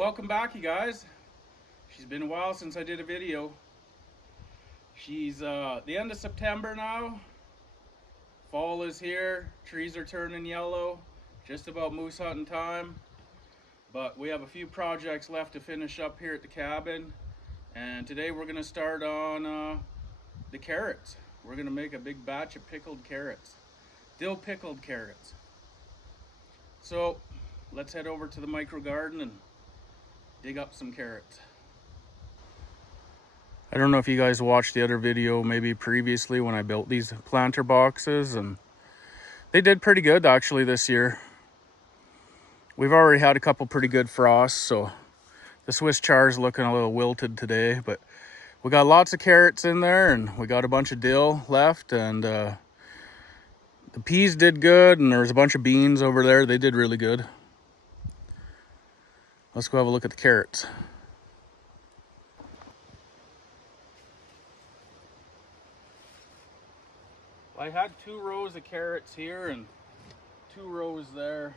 Welcome back, you guys. She's been a while since I did a video. She's the end of September now. Fall is here. Trees are turning yellow. Just about moose hunting time. But we have a few projects left to finish up here at the cabin. And today we're going to start on the carrots. We're going to make a big batch of pickled carrots. Dill pickled carrots. So let's head over to the micro garden and dig up some carrots. I don't know if you guys watched the other video maybe previously when I built these planter boxes, and they did pretty good actually this year. We've already had a couple pretty good frosts, so the Swiss chard is looking a little wilted today, but we got lots of carrots in there and we got a bunch of dill left, and the peas did good, and there's a bunch of beans over there. They did really good. Let's go have a look at the carrots. I had 2 rows of carrots here and 2 rows there.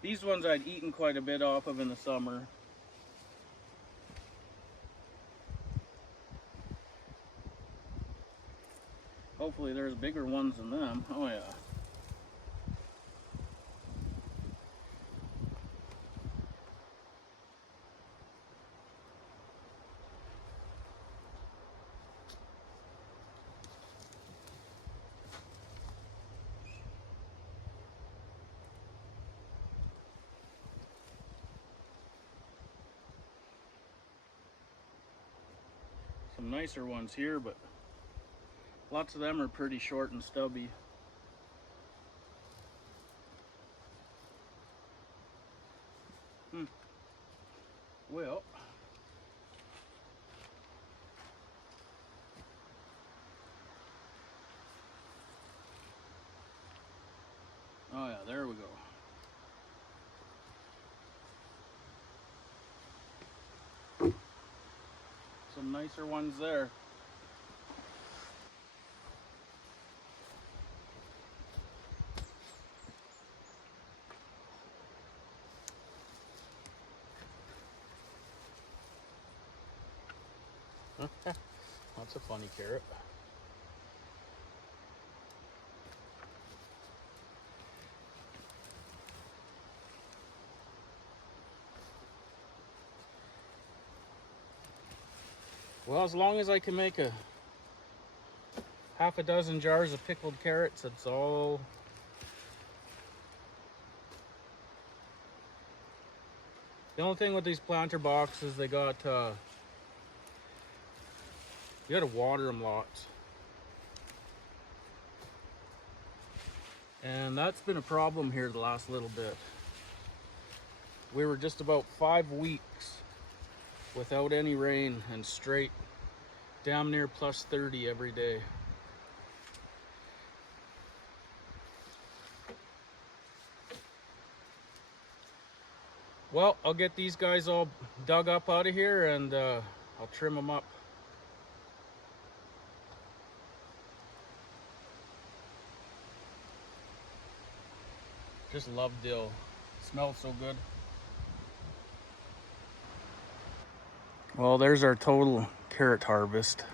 These ones I'd eaten quite a bit off of in the summer. Hopefully there's bigger ones than them. Oh yeah. Some nicer ones here, but lots of them are pretty short and stubby. Well, oh yeah, there we go. Some nicer ones there. That's a funny carrot. Well, as long as I can make a half a dozen jars of pickled carrots, that's all. The only thing with these planter boxes, they got you gotta water them lots. And that's been a problem here the last little bit. We were just about 5 weeks without any rain and straight damn near plus 30 every day. Well, I'll get these guys all dug up out of here and I'll trim them up. Just love dill. It smells so good. Well, there's our total carrot harvest.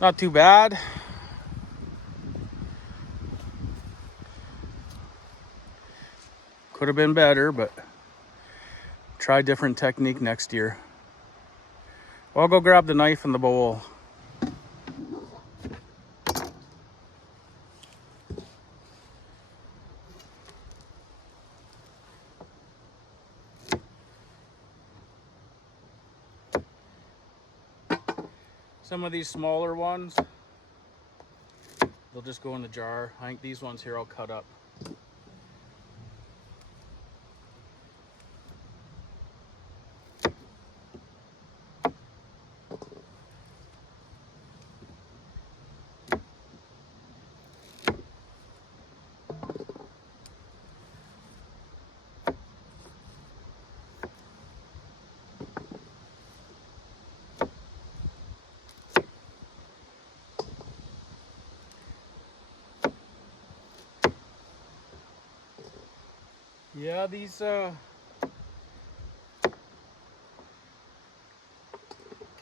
Not too bad. Could have been better, but try a different technique next year. Well, I'll go grab the knife and the bowl. Some of these smaller ones, they'll just go in the jar. I think these ones here I'll cut up. Yeah, these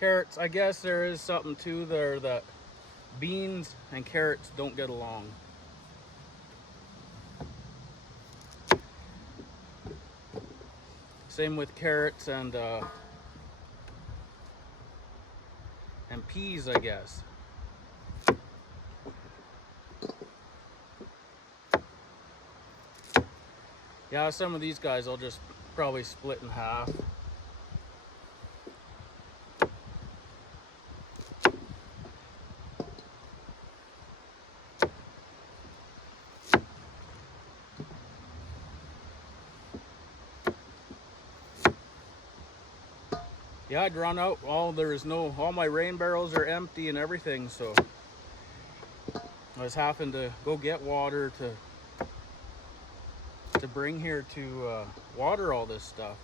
carrots, I guess there is something to there that beans and carrots don't get along. Same with carrots and peas, I guess. Yeah, some of these guys I'll just probably split in half. Yeah, I'd run out. All my rain barrels are empty and everything, so I was having to go get water to bring here to water all this stuff.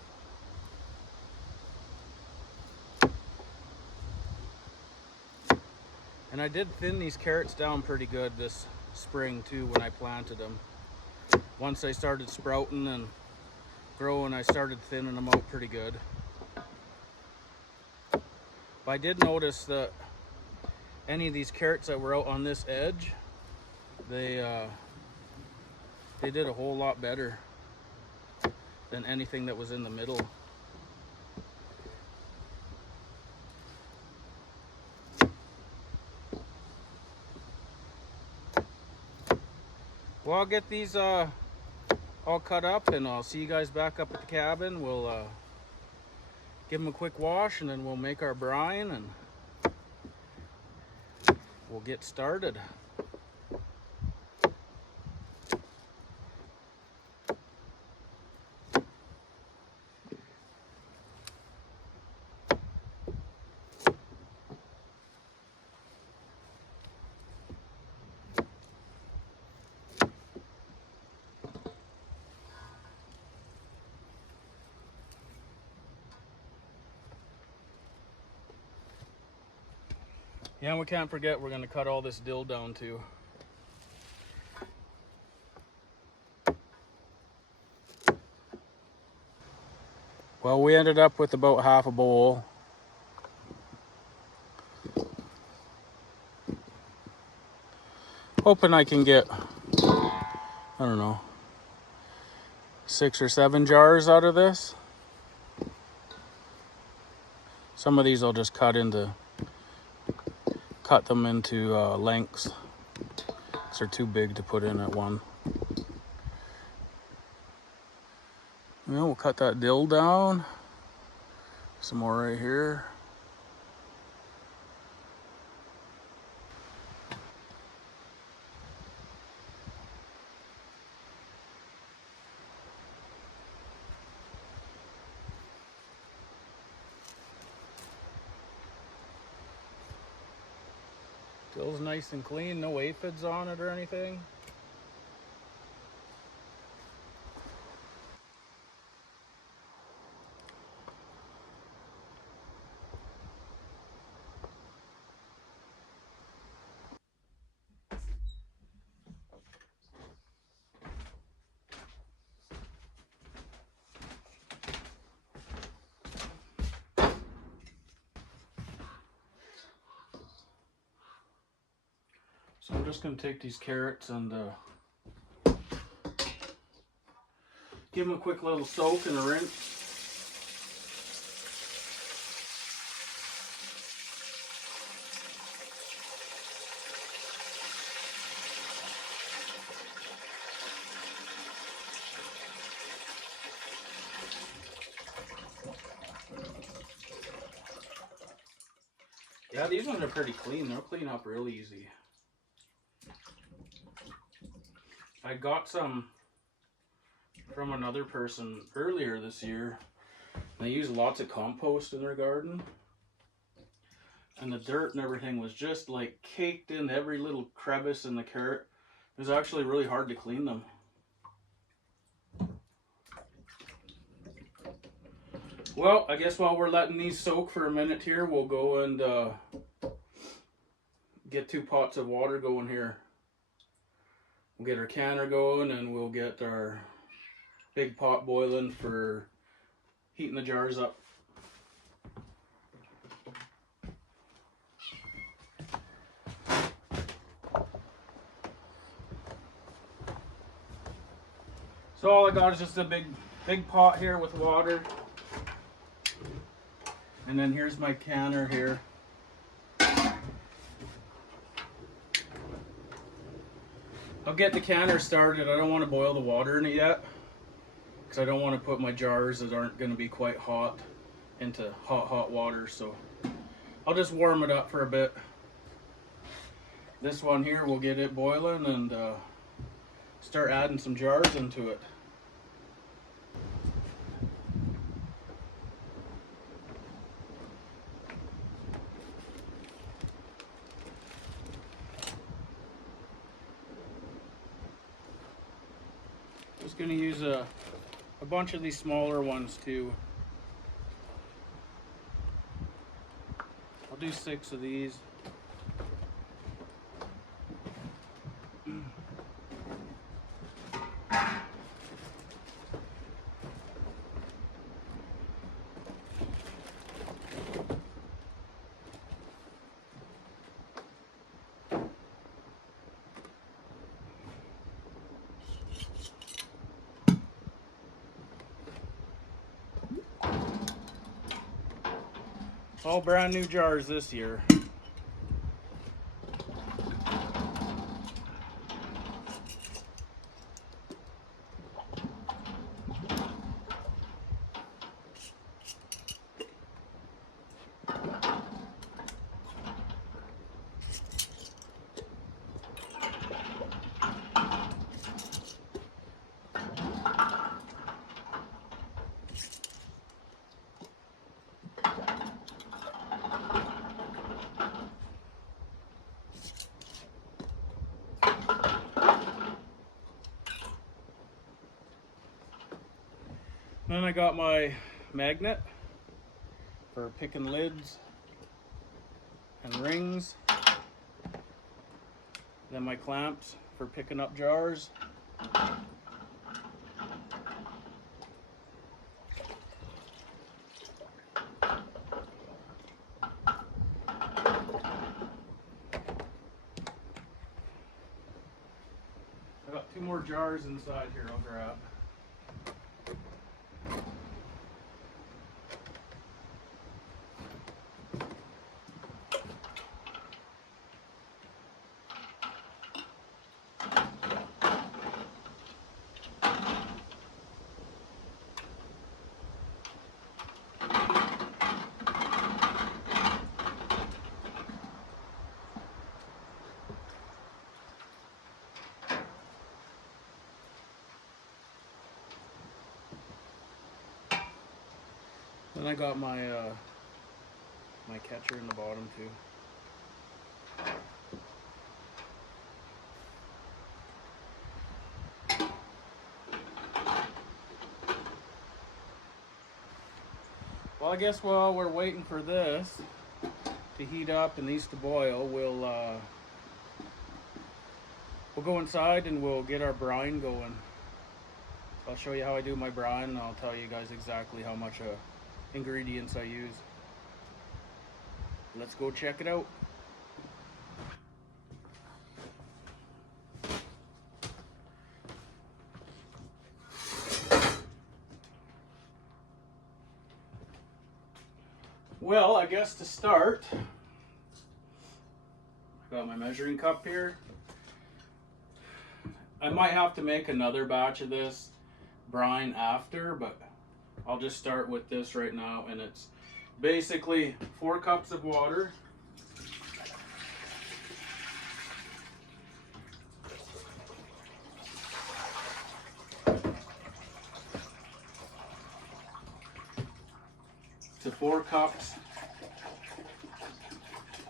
And I did thin these carrots down pretty good this spring too when I planted them. Once they started sprouting and growing, I started thinning them out pretty good. But I did notice that any of these carrots that were out on this edge, they did a whole lot better than anything that was in the middle. Well, I'll get these all cut up and I'll see you guys back up at the cabin. We'll give them a quick wash and then we'll make our brine and we'll get started. Yeah, and we can't forget we're going to cut all this dill down too. Well, we ended up with about half a bowl. Hoping I can get, I don't know, 6 or 7 jars out of this. Some of these I'll just cut them into lengths. Because they're too big to put in at one. Well, we'll cut that dill down. Some more right here. Dill's nice and clean, no aphids on it or anything. So I'm just going to take these carrots and give them a quick little soak and a rinse. Yeah, these ones are pretty clean. They'll clean up real easy. I got some from another person earlier this year. They use lots of compost in their garden. And the dirt and everything was just like caked in every little crevice in the carrot. It was actually really hard to clean them. Well, I guess while we're letting these soak for a minute here, we'll go and get 2 pots of water going here. We'll get our canner going and we'll get our big pot boiling for heating the jars up. So all I got is just a big pot here with water. And then here's my canner here. I'll get the canner started. I don't want to boil the water in it yet, because I don't want to put my jars that aren't going to be quite hot into hot water. So I'll just warm it up for a bit. This one here, we'll get it boiling and start adding some jars into it. Just going to use a bunch of these smaller ones too. I'll do 6 of these. All brand new jars this year. Then I got my magnet for picking lids and rings. Then my clamps for picking up jars. I got 2 more jars inside here I'll grab. Then I got my my catcher in the bottom too. Well, I guess while we're waiting for this to heat up and these to boil, we'll go inside and we'll get our brine going. I'll show you how I do my brine, and I'll tell you guys exactly how much ingredients I use. Let's go check it out. Well, I guess to start, I've got my measuring cup here. I might have to make another batch of this brine after, but I'll just start with this right now, and it's basically 4 cups of water. To 4 cups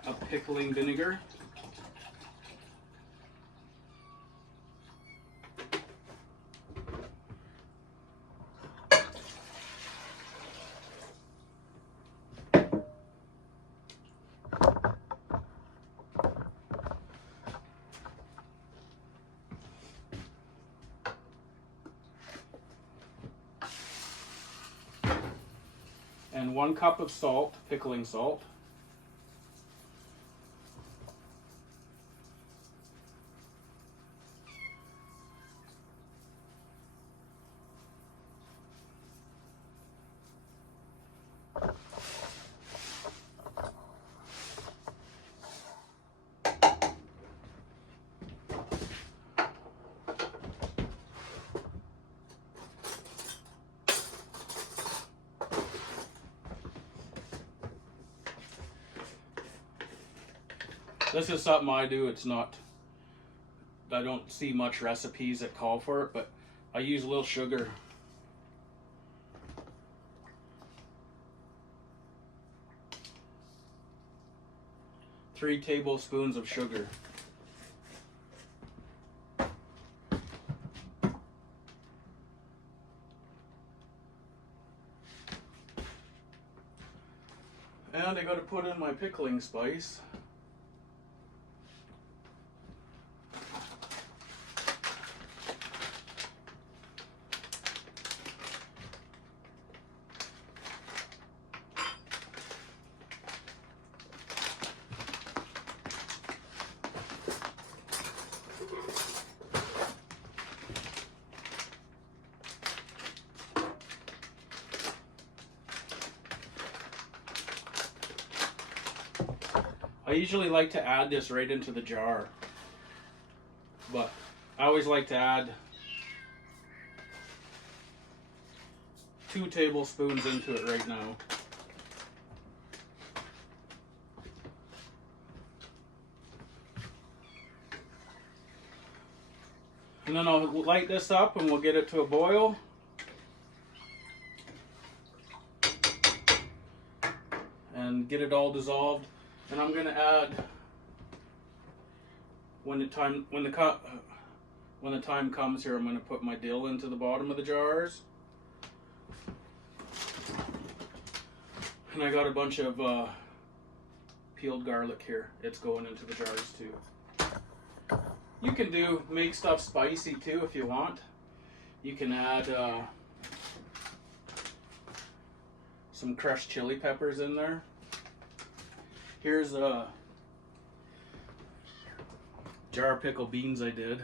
of pickling vinegar. and 1 cup of salt, pickling salt. This is something I do. It's not, I don't see much recipes that call for it, but I use a little sugar. Three tablespoons of sugar. And I got to put in my pickling spice. I usually like to add this right into the jar, but I always like to add 2 tablespoons into it right now. And then I'll light this up and we'll get it to a boil. And get it all dissolved. And I'm gonna add, when the time comes here, I'm gonna put my dill into the bottom of the jars. And I got a bunch of peeled garlic here. It's going into the jars too. You can make stuff spicy too if you want. You can add some crushed chili peppers in there. Here's a jar of pickled beans I did.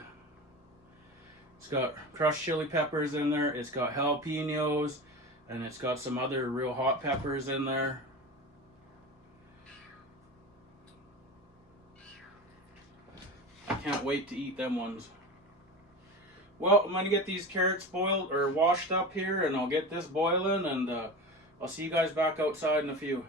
It's got crushed chili peppers in there. It's got jalapenos, and it's got some other real hot peppers in there. I can't wait to eat them ones. Well, I'm gonna get these carrots boiled or washed up here, and I'll get this boiling, and I'll see you guys back outside in a few.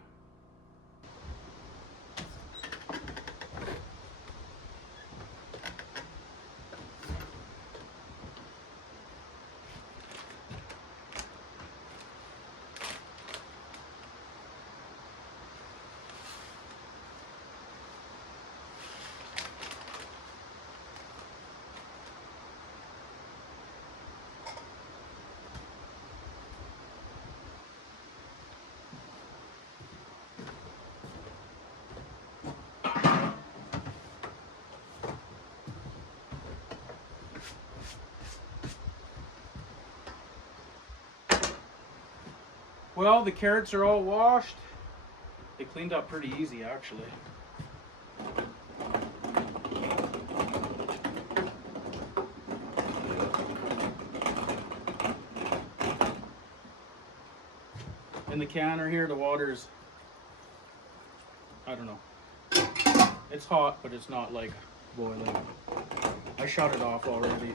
Well, the carrots are all washed. They cleaned up pretty easy, actually. In the canner here, the water's, I don't know. It's hot, but it's not like boiling. I shut it off already.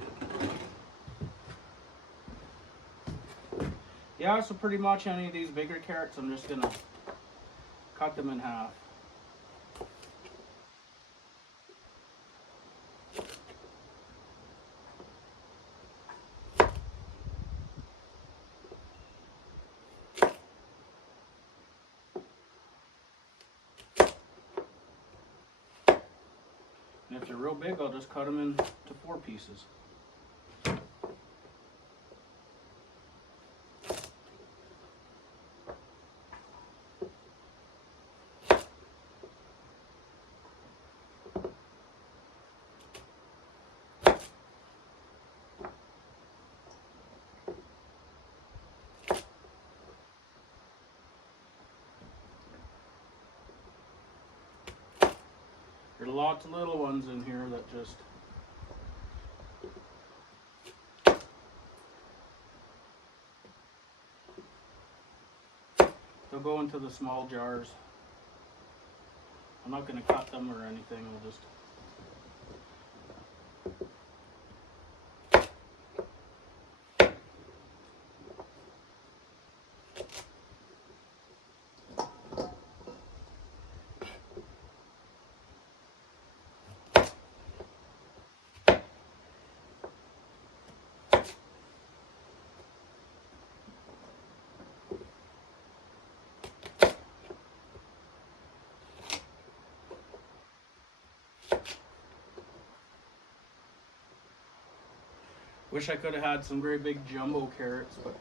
Yeah, so pretty much any of these bigger carrots, I'm just gonna cut them in half. And if they're real big, I'll just cut them into 4 pieces. There's lots of little ones in here that just they'll go into the small jars. I'm not going to cut them or anything. We'll just wish I could have had some very big jumbo carrots, but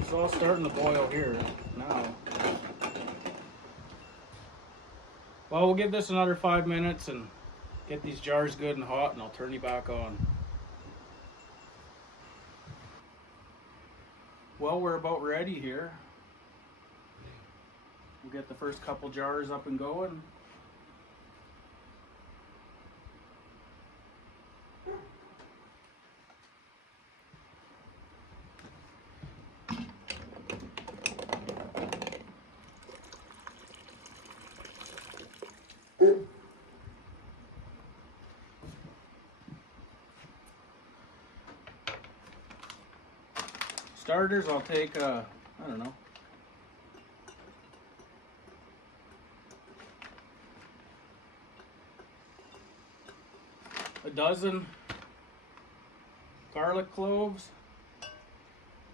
it's all starting to boil here now. Well, we'll give this another 5 minutes and get these jars good and hot, and I'll turn you back on. Well, we're about ready here. We'll get the first couple jars up and going. Starters, I'll take, I don't know, a dozen garlic cloves.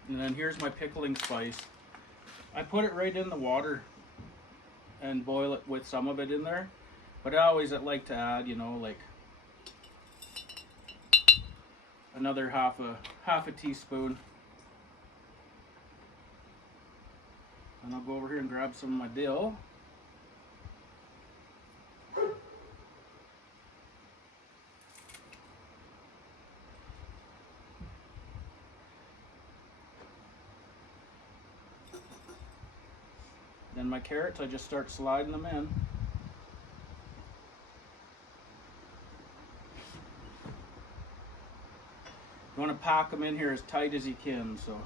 And then here's my pickling spice. I put it right in the water and boil it with some of it in there. But I always like to add, you know, like another half a teaspoon. And I'll go over here and grab some of my dill. Then my carrots, I just start sliding them in. You want to pack them in here as tight as you can, so.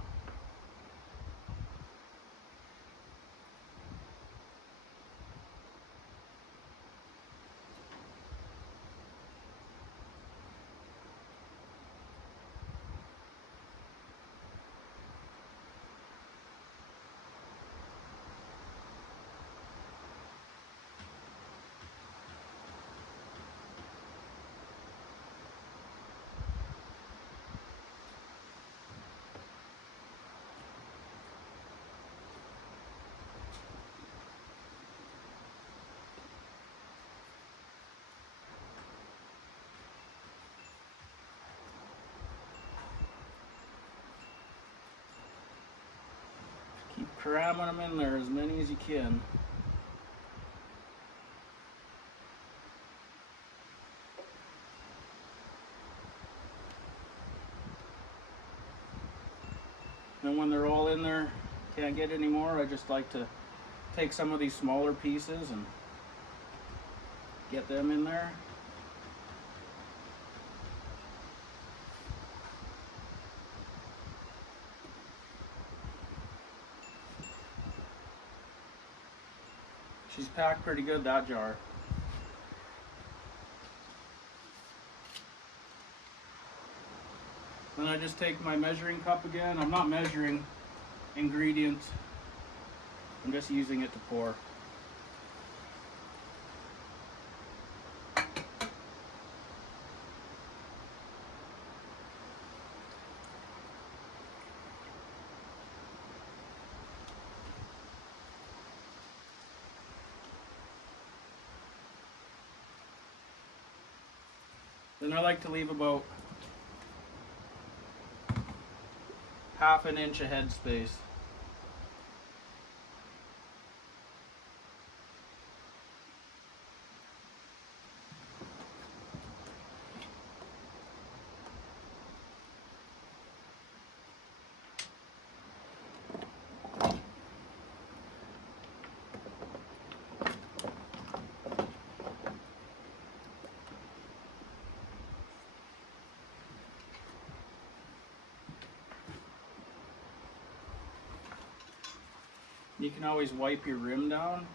Keep cramming them in there, as many as you can. And when they're all in there, can't get any more, I just like to take some of these smaller pieces and get them in there. She's packed pretty good, that jar. Then I just take my measuring cup again. I'm not measuring ingredients. I'm just using it to pour. Then I like to leave about ½ inch of head space. You can always wipe your rim down.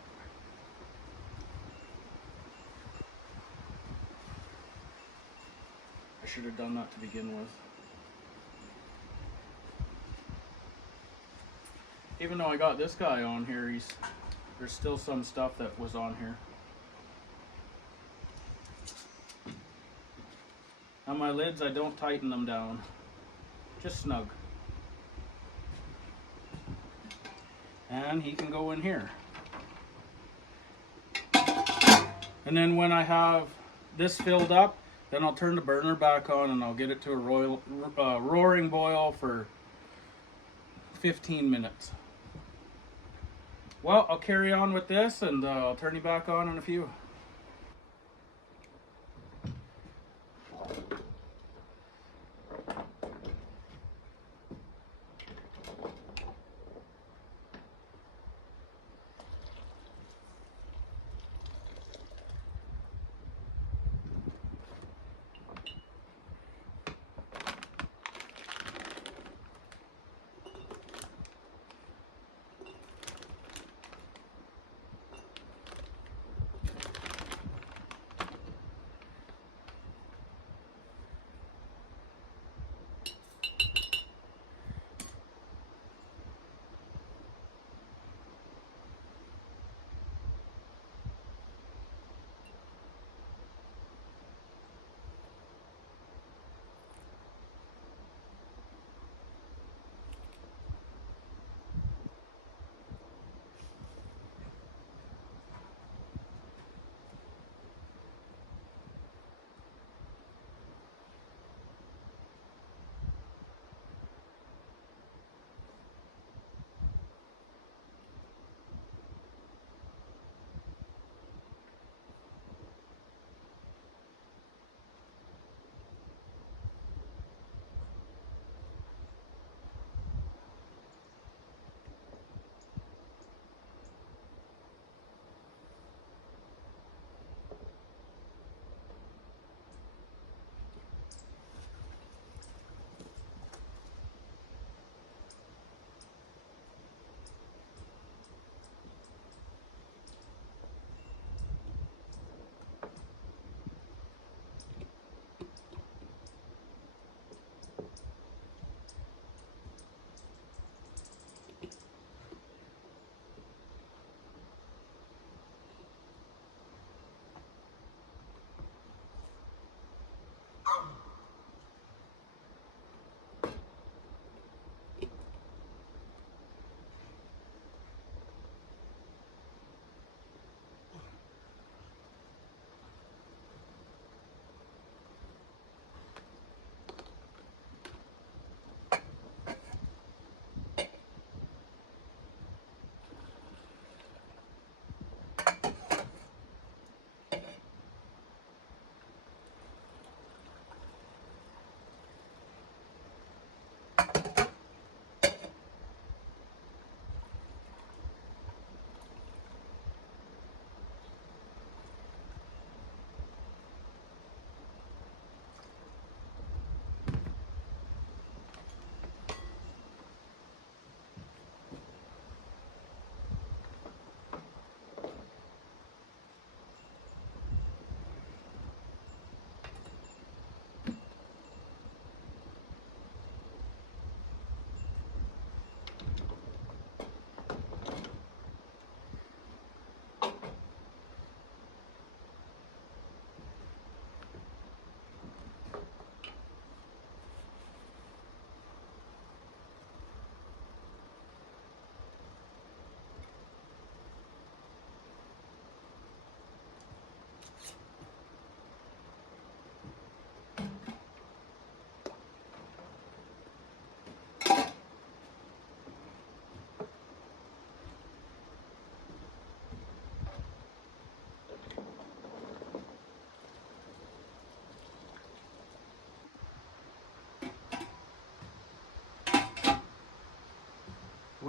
I should have done that to begin with. Even though I got this guy on here, there's still some stuff that was on here. On my lids, I don't tighten them down, just snug. And he can go in here. And then when I have this filled up, then I'll turn the burner back on and I'll get it to a roaring boil for 15 minutes. Well, I'll carry on with this and I'll turn you back on in a few.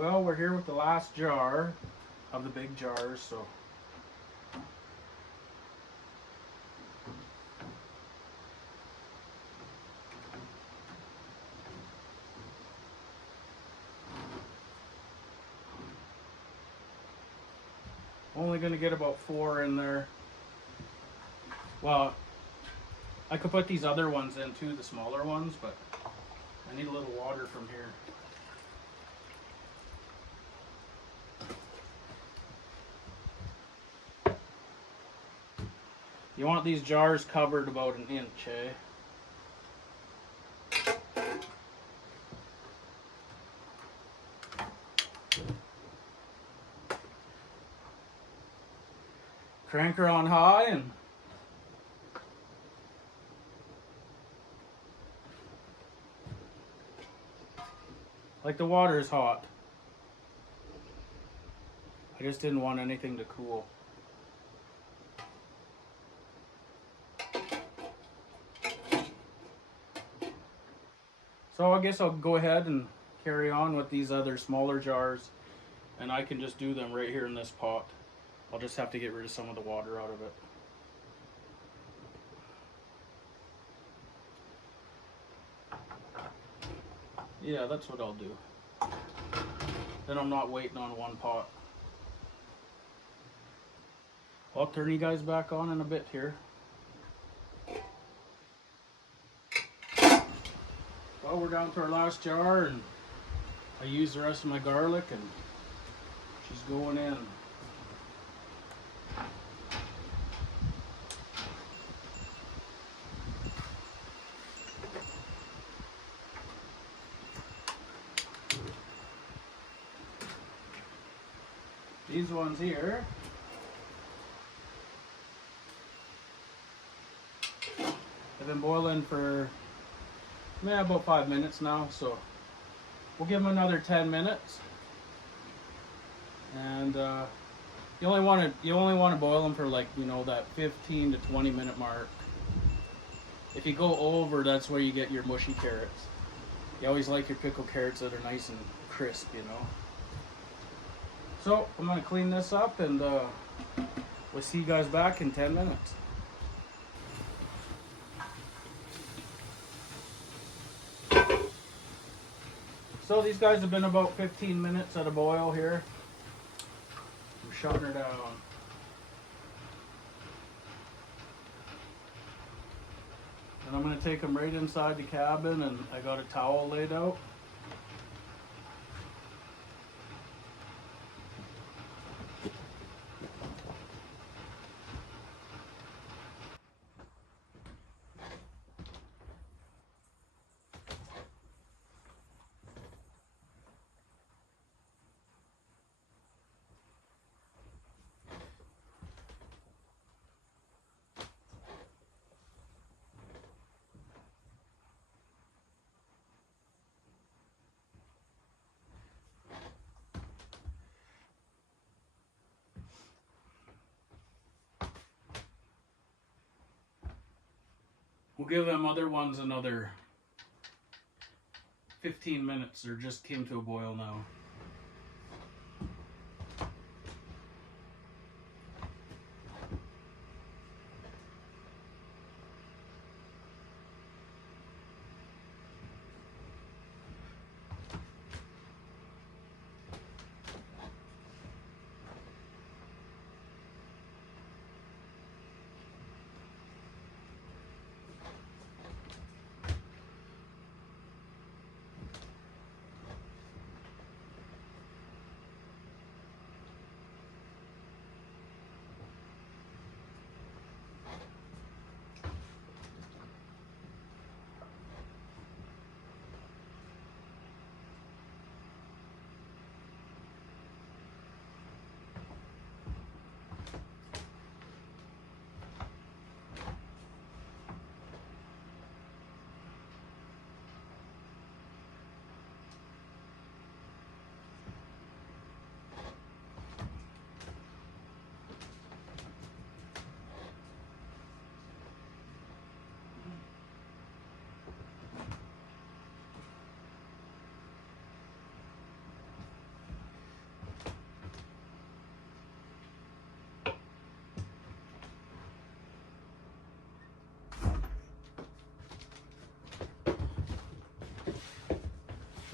Well, we're here with the last jar of the big jars, so only gonna get about 4 in there. Well, I could put these other ones in too, the smaller ones, but I need a little water from here. You want these jars covered about 1 inch, eh? Crank her on high and like the water is hot. I just didn't want anything to cool. So I guess I'll go ahead and carry on with these other smaller jars, and I can just do them right here in this pot. I'll just have to get rid of some of the water out of it. Yeah, that's what I'll do. Then I'm not waiting on one pot. I'll turn you guys back on in a bit here. Well, we're down to our last jar, and I used the rest of my garlic, and she's going in. These ones here, they've been boiling for about 5 minutes now, so we'll give them another 10 minutes. And you only want to boil them for, like, you know, that 15 to 20 minute mark. If you go over, that's where you get your mushy carrots. You always like your pickled carrots that are nice and crisp, you know. So I'm gonna clean this up, and we'll see you guys back in 10 minutes. So these guys have been about 15 minutes at a boil here. I'm shutting her down. And I'm gonna take them right inside the cabin, and I got a towel laid out. We'll give them other ones another 15 minutes. They just came to a boil now.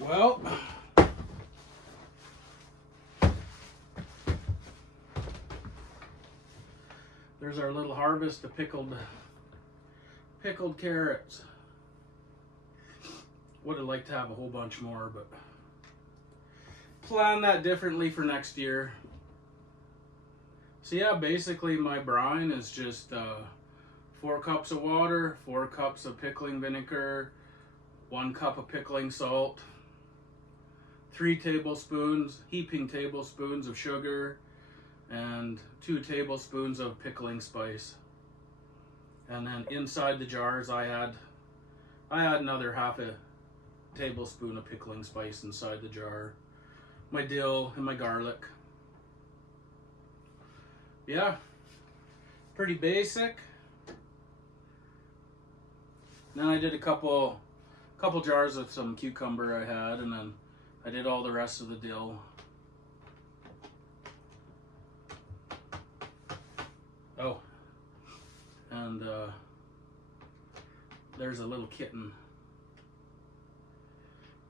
Well, there's our little harvest of pickled carrots. Would have liked to have a whole bunch more, but plan that differently for next year. So yeah, basically my brine is just 4 cups of water, 4 cups of pickling vinegar, 1 cup of pickling salt, 3 tablespoons, heaping tablespoons of sugar, and 2 tablespoons of pickling spice. And then inside the jars I add another half a tablespoon of pickling spice inside the jar, my dill and my garlic. Yeah, pretty basic. Then I did a couple jars of some cucumber I had, and then I did all the rest of the dill. Oh, and there's a little kitten.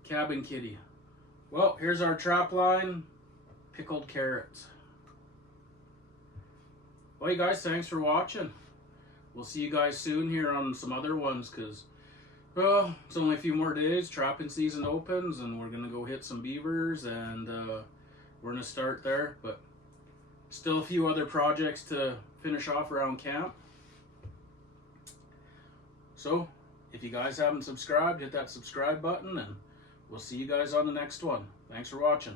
Cabin kitty. Well, here's our trap line, pickled carrots. Well, you guys, thanks for watching. We'll see you guys soon here on some other ones, because, well, it's only a few more days. Trapping season opens, and we're going to go hit some beavers, and we're going to start there. But still a few other projects to finish off around camp. So, if you guys haven't subscribed, hit that subscribe button, and we'll see you guys on the next one. Thanks for watching.